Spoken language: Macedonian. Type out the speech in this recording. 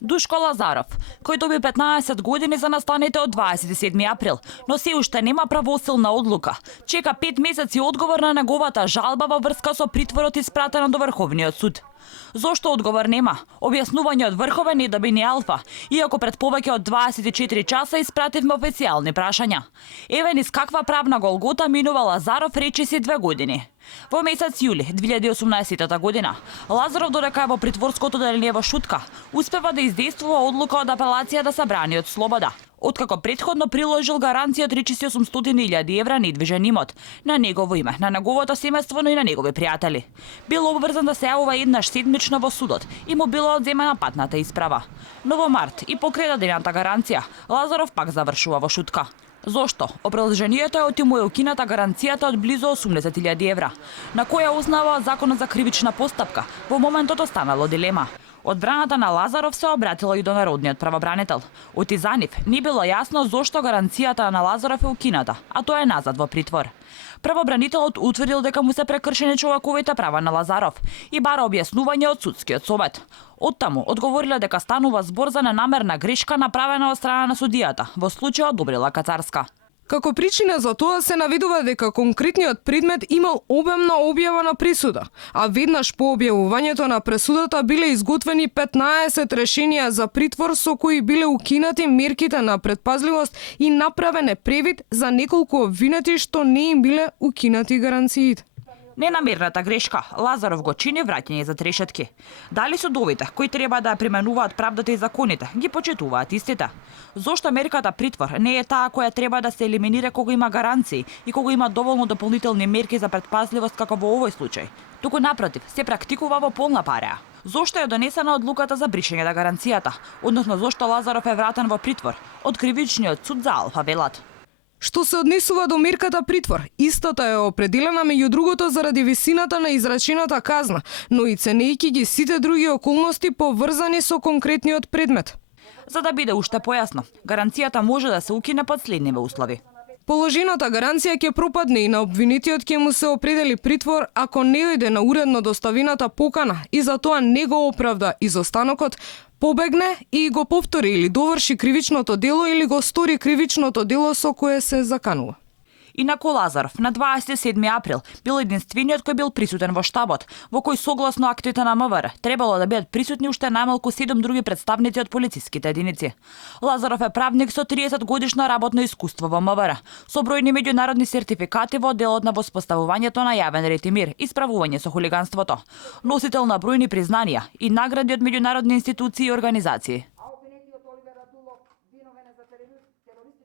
Душко Лазаров, кој доби 15 години за настаните од 27 април, но се уште нема правосилна одлука. Чека 5 месеци одговор на неговата жалба во врска со притворот испратена до Врховниот суд. Зошто одговор нема? Објаснување од Врховен не доби ни Алфа, иако пред повеќе од 24 часа испративме официјални прашања. Еве низ каква правна голгота минува Лазаров речиси 2 години. Во месец јули 2018 година, Лазаров, додека е во притворското оделение во Шутка, успева да издействува одлука од апелација да се брани од слобода. Откако претходно приложил гаранција од речиси 800.000 евра недвижен имот на негово име, на неговото семејство, но и на негови пријатели. Бил обврзан да се јавува еднаш седмично во судот и му била одземена патната исправа. Но во март и покрај дадената гаранција, Лазаров пак завршува во Шутка. Зошто? Образложението е оти му е укината гаранцијата од близу 80.000 евра, на која основа Законот за кривична постапка во моментот останало дилема. Одбраната на Лазаров се обратила и до народниот правобранител. Оти за нив не било јасно зошто гаранцијата на Лазаров е укината, а тоа е назад во притвор. Правобранителот утврдил дека му се прекршени човековите права на Лазаров и бара објаснување од судскиот совет. Оттаму одговориле дека станува збор за ненамерна грешка направена од страна на судијата, во случајот Добрила Кацарска. Како причина за тоа се наведува дека конкретниот предмет имал обемна објава на присуда, а веднаш по објавувањето на пресудата биле изготвени 15 решенија за притвор со кои биле укинати мерките на предпазливост и направен е превид за неколку обвинети што не им биле укинати гаранциите. Ненамерната грешка Лазаров го чини враќање за трешетки. Дали судовите, кои треба да ја применуваат правдата и законите, ги почитуваат истите? Зошто мерката притвор не е таа која треба да се елиминира кога има гаранции и кога има доволно дополнителни мерки за предпазливост како во овој случај? Туку напротив, се практикува во полна пареа. Зошто е донесена одлуката за бришење на гаранцијата, односно зошто Лазаров е вратен во притвор од кривичниот суд за Алфа велат? Што се однесува до мерката притвор, истата е определена меѓу другото заради висината на изречената казна, но и ценејќи ги сите други околности поврзани со конкретниот предмет. За да биде уште појасно, гаранцијата може да се укине под следниве услови. Положената гаранција ќе пропадне и на обвинетиот ќе му се определи притвор ако не дојде на уредно доставената покана и за тоа не го оправда изостанокот, побегне и го повтори или доврши кривичното дело или го стори кривичното дело со кое се заканува. Инаку Лазаров на 27 април бил единствениот кој бил присутен во штабот, во кој согласно актите на МВР требало да бидат присутни уште најмалку 7 други представници од полициските единици. Лазаров е правник со 30 годишно работно искуство во МВР, со бројни меѓународни сертификати во делот на воспоставувањето на јавен ред и мир и справување со хулиганството, носител на бројни признанија и награди од меѓународни институции и организации.